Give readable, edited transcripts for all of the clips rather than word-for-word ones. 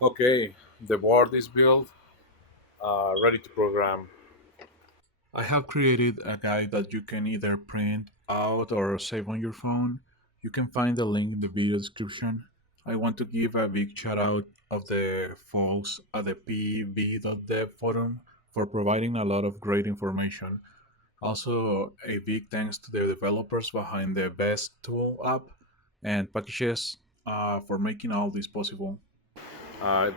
Okay, the board is built, ready to program. I have created a guide that you can either print out or save on your phone. You can find the link in the video description. I want to give a big shout out of the folks at the pv.dev forum for providing a lot of great information. Also, a big thanks to the developers behind the VESC tool app and packages for making all this possible.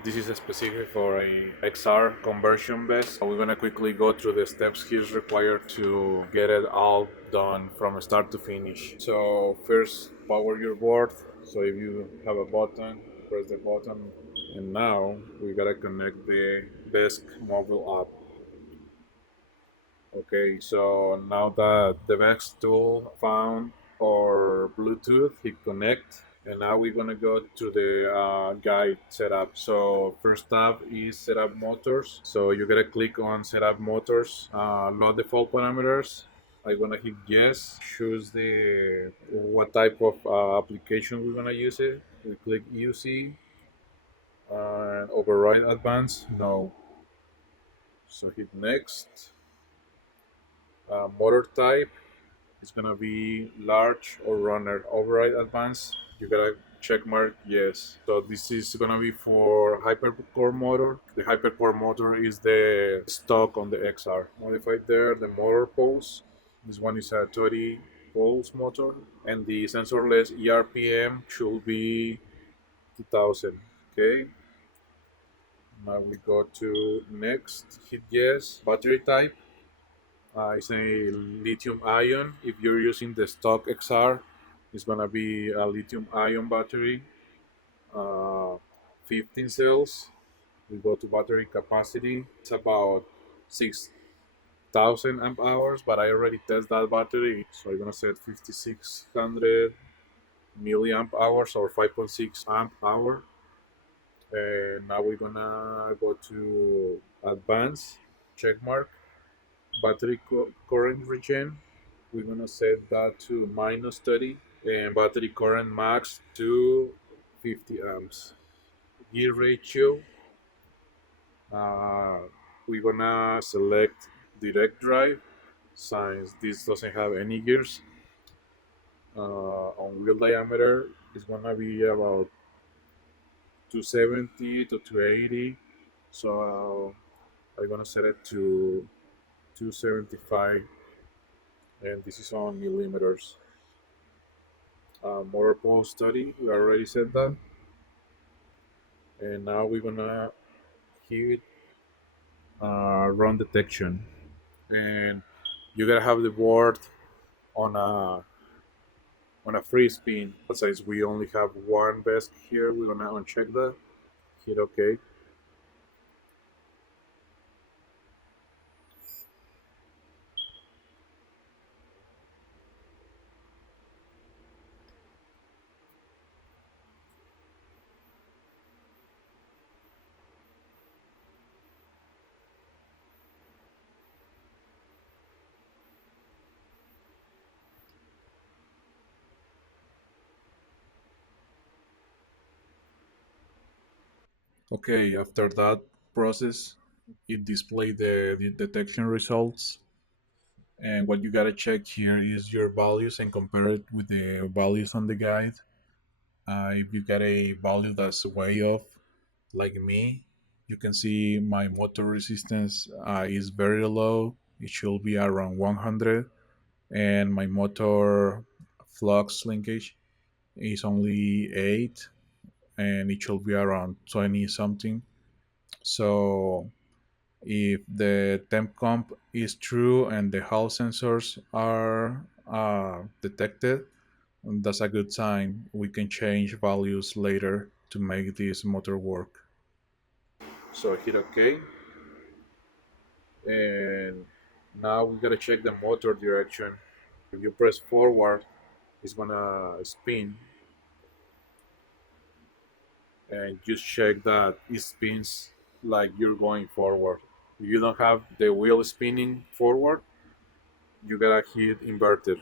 This is specific for a XR conversion best. We're gonna quickly go through the steps here's required to get it all done from start to finish. So first, power your board. So if you have a button, press the button, and now we gotta connect the Desk mobile app. Okay, so now that the VEX tool found our Bluetooth, hit connect, and now we're gonna go to the guide setup. So first tab is setup motors. So you gotta click on setup motors, load the fault parameters. I'm gonna hit yes, choose the what type of application we're gonna use it. We click UC and override advanced. No. So hit next. Motor type. It's gonna be large or runner. Override advanced. You gotta check mark yes. So this is gonna be for hypercore motor. The hypercore motor is the stock on the XR. Modified there. The motor pulse. This one is a 30 pulse motor, and the sensorless ERPM should be 2000. Okay. Now we go to next. Hit yes. Battery type. It's a lithium ion. If you're using the stock XR, it's gonna be a lithium ion battery, uh, 15 cells. We go to battery capacity. It's about 6,000 amp hours, but I already test that battery, so I'm gonna set 5600 milliamp hours or 5.6 amp hour. And now we're gonna go to advanced check mark battery current regen. We're gonna set that to minus 30 and battery current max to 50 amps. Gear ratio, uh, we're gonna select direct drive since this doesn't have any gears. On wheel diameter is gonna be about 270 to 280. So I'm gonna set it to 275, and this is on millimeters. Motor pole study, we already said that. And now we're gonna hit run detection, and you gotta have the board on a free spin. But since we only have one VESC here, we're gonna uncheck that. Hit OK. Okay, after that process, it displays the detection results. And what you gotta check here is your values and compare it with the values on the guide. If you got a value that's way off, like me, you can see my motor resistance is very low. It should be around 100, and my motor flux linkage is only 8, and it should be around 20 something. So if the temp comp is true and the Hall sensors are detected, that's a good sign. We can change values later to make this motor work. So hit OK, and now we gotta check the motor direction. If you press forward, it's gonna spin, and just check that it spins like you're going forward. If you don't have the wheel spinning forward, you gotta hit inverted.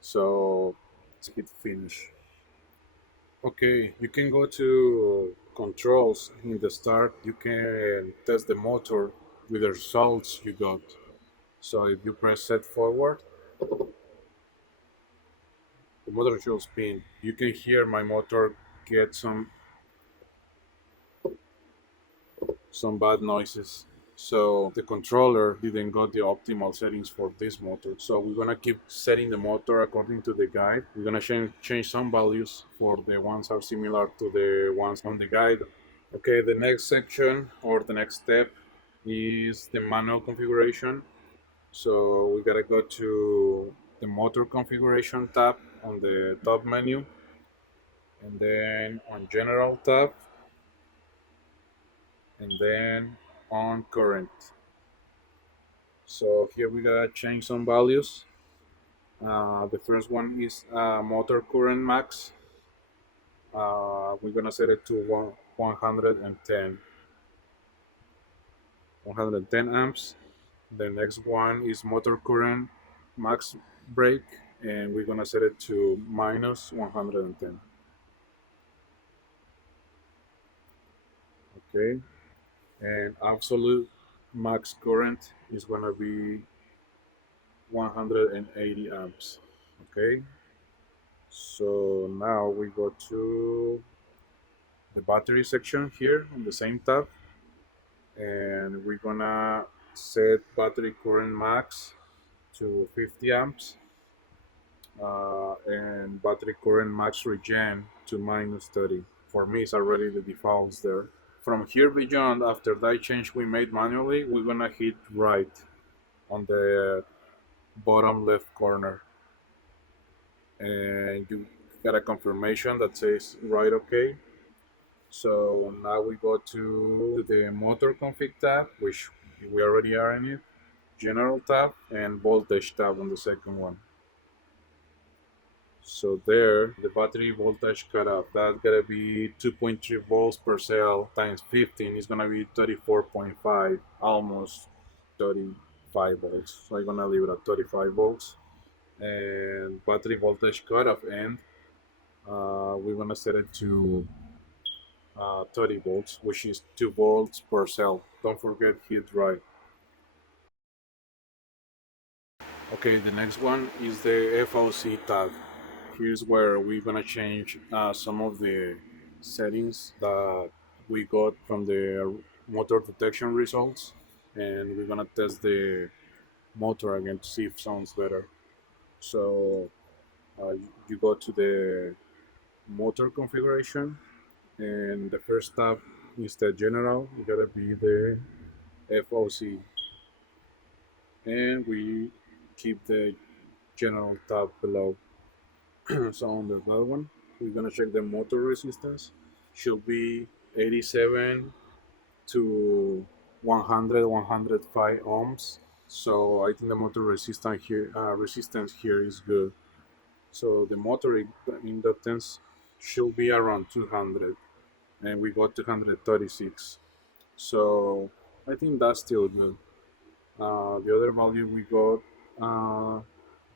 So let's hit finish. Okay, you can go to controls in the start, you can test the motor with the results you got. So if you press set forward, the motor should spin. You can hear my motor get some bad noises. So the controller didn't got the optimal settings for this motor. So we're gonna keep setting the motor according to the guide. We're gonna change some values for the ones are similar to the ones on the guide. Okay, the next section or the next step is the manual configuration. So we gotta go to the motor configuration tab on the top menu, and then on general tab, and then on current. So here we gotta change some values. The first one is motor current max. We're gonna set it to 110 amps. The next one is motor current max brake, and we're gonna set it to minus 110. Okay, and absolute max current is gonna be 180 amps. Okay, so now we go to the battery section here on the same tab, and we're gonna set battery current max to 50 amps, and battery current max regen to minus 30. For me, it's already the defaults there. From here beyond, after that change we made manually, we're gonna hit right on the bottom left corner, and you got a confirmation that says right OK. So now we go to the motor config tab, which we already are in it, general tab, and voltage tab on the second one. So there, the battery voltage cutoff, that's gonna be 2.3 volts per cell times 15 is gonna be 34.5, almost 35 volts. So I'm gonna leave it at 35 volts. And battery voltage cutoff end, we're gonna set it to 30 volts, which is 2 volts per cell. Don't forget hit right. Okay, the next one is the FOC tab. Here's where we're gonna change some of the settings that we got from the motor detection results, and we're gonna test the motor again to see if it sounds better. So you go to the motor configuration, and the first tab is the general. You gotta be the FOC, and we keep the general tab below. So on the other one, we're gonna check the motor resistance. Should be 87 to 100, 105 ohms. So I think the motor resistance here is good. So the motor inductance should be around 200, and we got 236. So I think that's still good. The other value we got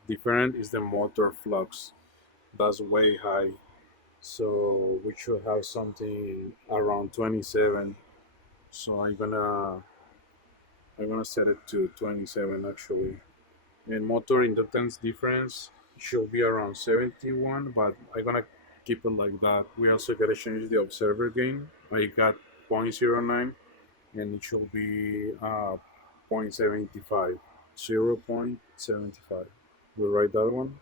different is the motor flux. That's way high. So we should have something around 27. So I'm gonna set it to 27 actually. And motor inductance difference should be around 71, but I'm gonna keep it like that. We also gotta change the observer gain. I got 0.09, and it should be 0.75. 0.75. We write that one.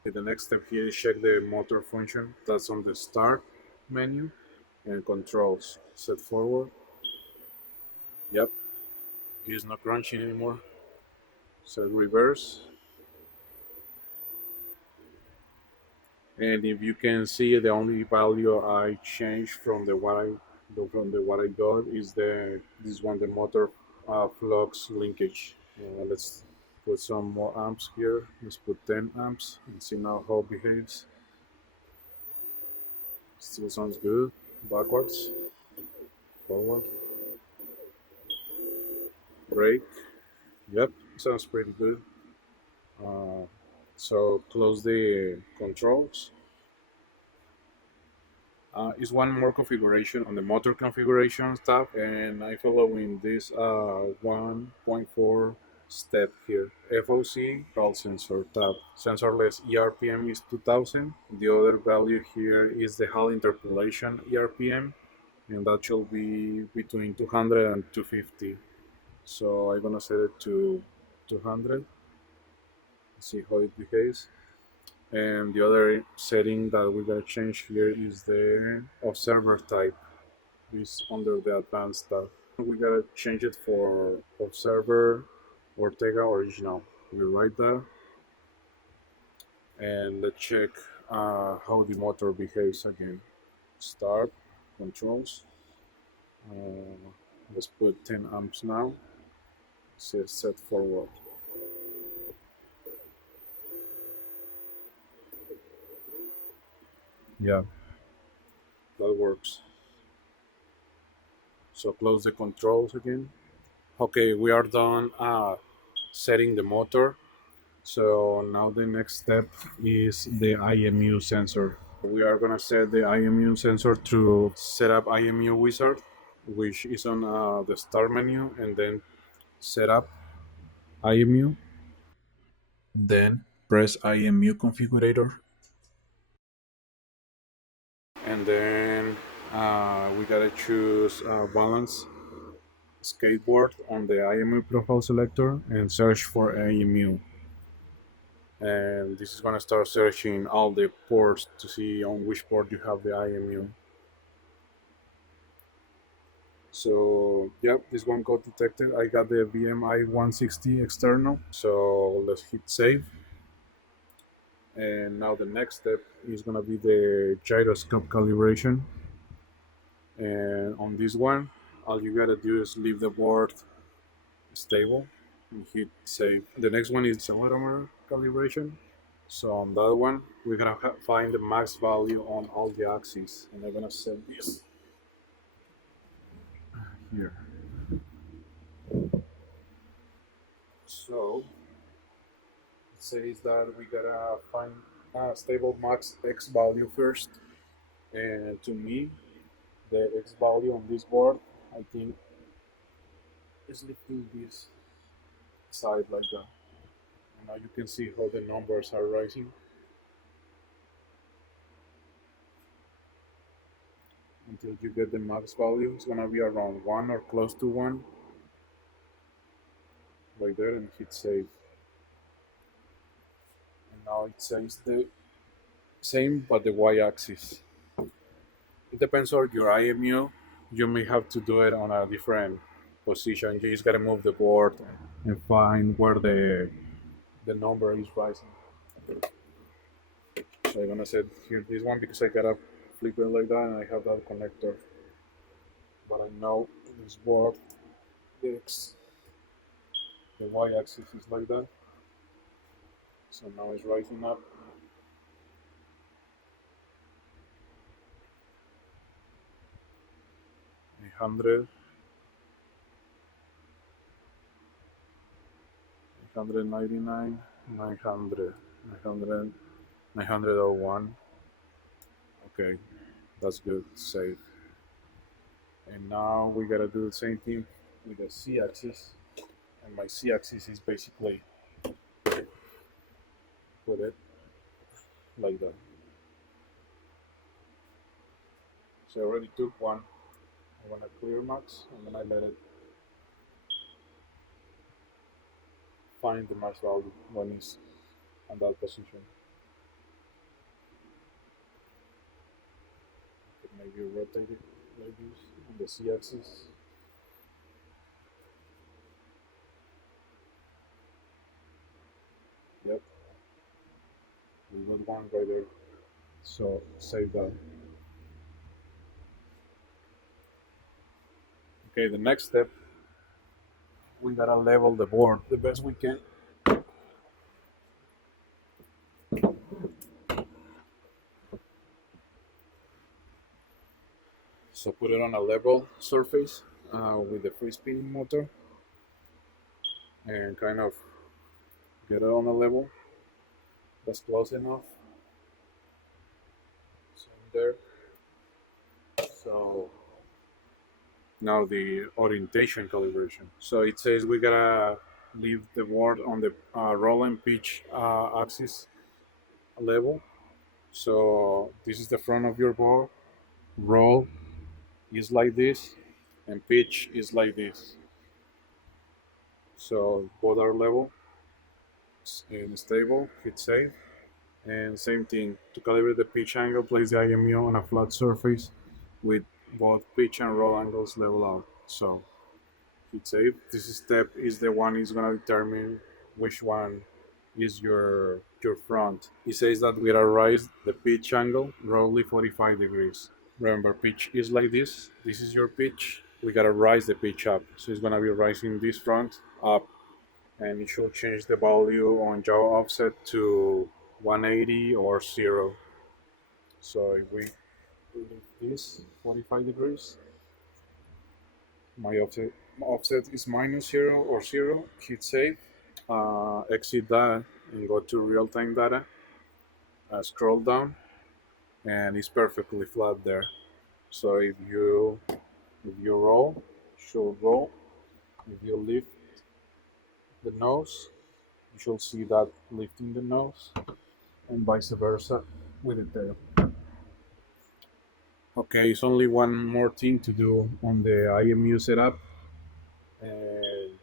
Okay, the next step here is check the motor function. That's on the start menu, and controls. Set forward. Yep, it's not crunching anymore. Set reverse. And if you can see, the only value I changed from the what I got is this one, the motor flux linkage. Let's put some more amps here. Let's put 10 amps and see now how it behaves. Still sounds good. Backwards, forward, brake. Yep, sounds pretty good. Uh, so close the controls. Is one more configuration on the motor configuration tab, and I following this 1.4 step here. FOC control sensor tab. Sensorless ERPM is 2000. The other value here is the Hall interpolation ERPM, and that should be between 200 and 250. So I'm gonna set it to 200. See how it behaves. And the other setting that we gotta change here is the observer type. Is under the advanced tab. We gotta change it for observer Ortega original. We write that, and let's check how the motor behaves again. Start controls. Let's put 10 amps now. Set forward. Yeah, that works. So close the controls again. Okay, we are done setting the motor. So now the next step is the IMU sensor. We are gonna set the IMU sensor to set up IMU wizard, which is on the start menu, and then set up IMU. Then press IMU configurator, and then we gotta choose balance skateboard on the IMU profile selector and search for IMU. And this is gonna start searching all the ports to see on which port you have the IMU. So yep, this one got detected. I got the VMI 160 external. So let's hit save. And now the next step is gonna be the gyroscope calibration. And on this one, all you gotta do is leave the board stable and hit save. The next one is accelerometer calibration. So on that one, we're gonna find the max value on all the axes, and I'm gonna set this here. So it says that we gotta find a stable max X value first, and to me, the X value on this board, I think, is lifting this side like that. And now you can see how the numbers are rising until you get the max value. It's gonna be around 1 or close to 1 right there, and hit save. And now it says the same but the y-axis. It depends on your IMU. You may have to do it on a different position. You just gotta move the board and find where the number is rising. So I'm gonna set here this one because I gotta flip it like that and I have that connector. But I know this board, the y-axis is like that. So now it's rising up. 800, 899, 900, 900, 901. Okay, that's good. Save. And now we gotta do the same thing with the z-axis. And my z-axis is basically put it like that. So I already took one. I want to clear max, and then I let it find the max value when it's on that position. Maybe rotate it like this on the z-axis. Yep, we got one right there. So save that. Okay, the next step, we gotta level the board the best we can. So put it on a level surface with the free spinning motor and kind of get it on a level that's close enough. So there. So now the orientation calibration. So it says we gotta leave the board on the roll and pitch axis level. So this is the front of your board. Roll is like this, and pitch is like this. So both are level and stable. Hit save. And same thing, to calibrate the pitch angle, place the IMU on a flat surface with both pitch and roll angles level out. So hit save. This step is the one is gonna determine which one is your front. It says that we gotta raise the pitch angle roughly 45 degrees. Remember, pitch is like this. This is your pitch. We gotta rise the pitch up. So it's gonna be rising this front up, and it should change the value on jaw offset to 180 or 0. So if we do this 45 degrees, my offset is minus 0 or 0. Hit save, exit that, and go to real-time data. Scroll down, and it's perfectly flat there. So if you roll, should roll. If you lift the nose, you should see that lifting the nose, and vice versa with the tail. Okay, it's only one more thing to do on the IMU setup, and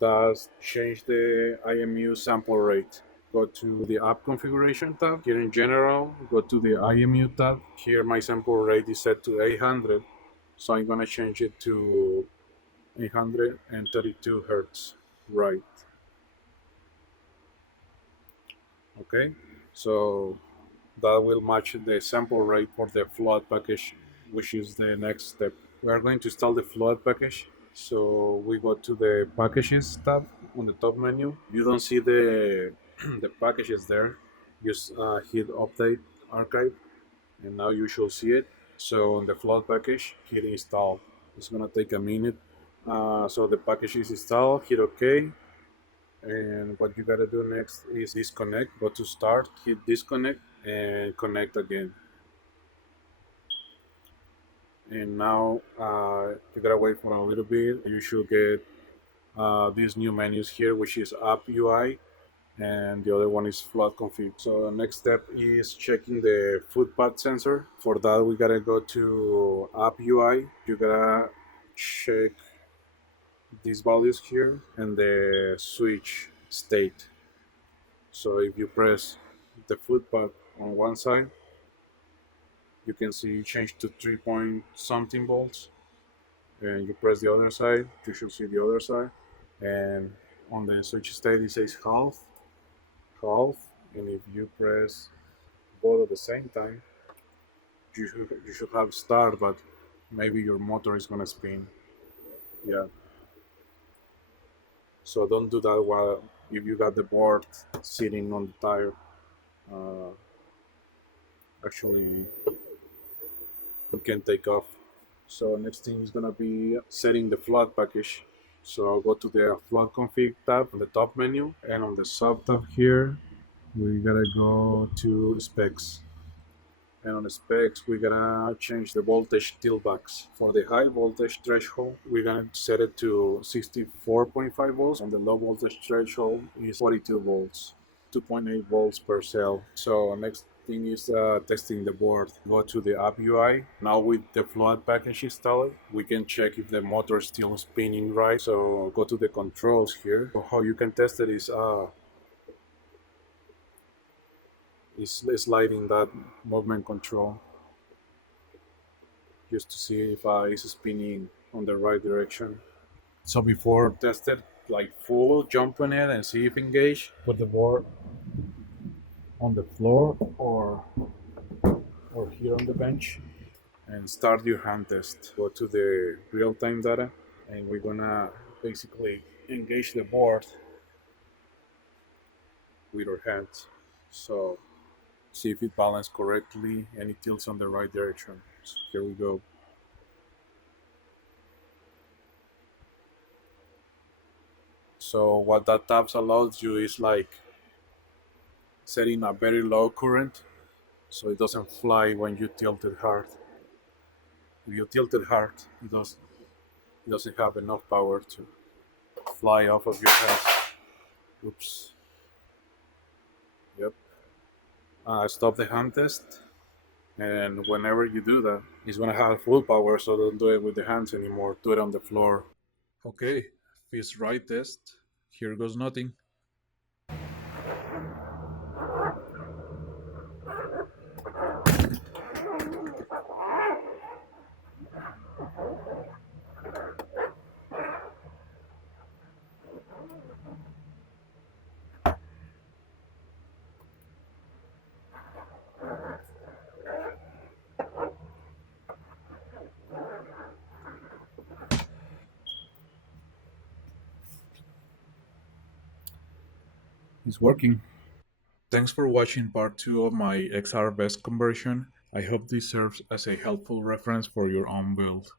that's change the IMU sample rate. Go to the app configuration tab. Here in general, go to the IMU tab. Here my sample rate is set to 800, so I'm gonna change it to 832 hertz. Right. Okay. So that will match the sample rate for the flood package, which is the next step. We are going to install the flood package. So we go to the packages tab on the top menu. You don't see the the packages there. Just hit update archive, and now you should see it. So on the flood package, hit install. It's gonna take a minute. So the package is installed. Hit OK. And what you gotta do next is disconnect. Go to start, hit disconnect, and connect again. And now you gotta wait for a little bit. You should get these new menus here, which is app UI, and the other one is flood config. So the next step is checking the footpath sensor. For that, we gotta go to app UI. You gotta check these values here and the switch state. So if you press the footpath on one side, you can see change to 3 point something volts, and you press the other side, you should see the other side, and on the switch state it says half, and if you press both at the same time, you should have start, but maybe your motor is gonna spin. Yeah. So don't do that while if you got the board sitting on the tire. Uh, Actually, you can take off. So next thing is gonna be setting the flood package. So go to the flood config tab on the top menu, and on the sub tab here, we gotta go to specs. And on the specs, we're gonna change the voltage tillbacks. For the high voltage threshold, we're gonna set it to 64.5 volts, and the low voltage threshold is 42 volts. 2.8 volts per cell. So next thing is testing the board. Go to the app UI. Now with the flood package installed, we can check if the motor is still spinning right. So go to the controls here. So how you can test it is sliding that movement control just to see if it's spinning on the right direction. So before test it like full, jump on it and see if engaged. Put the board on the floor or here on the bench and start your hand test. Go to the real-time data, and we're gonna basically engage the board with our hands. So see if it balanced correctly and it tilts on the right direction. So here we go. So what that tabs allows you is like setting a very low current so it doesn't fly when you tilt it hard. If you tilt it hard, it doesn't have enough power to fly off of your head. Oops. Yep. Stop the hand test, and whenever you do that, it's gonna have full power. So don't do it with the hands anymore. Do it on the floor. Okay, fist right test. Here goes nothing. It's working. Thanks for watching part 2 of my XR VESC conversion. I hope this serves as a helpful reference for your own build.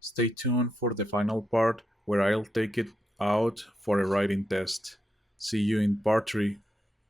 Stay tuned for the final part where I'll take it out for a writing test. See you in part 3.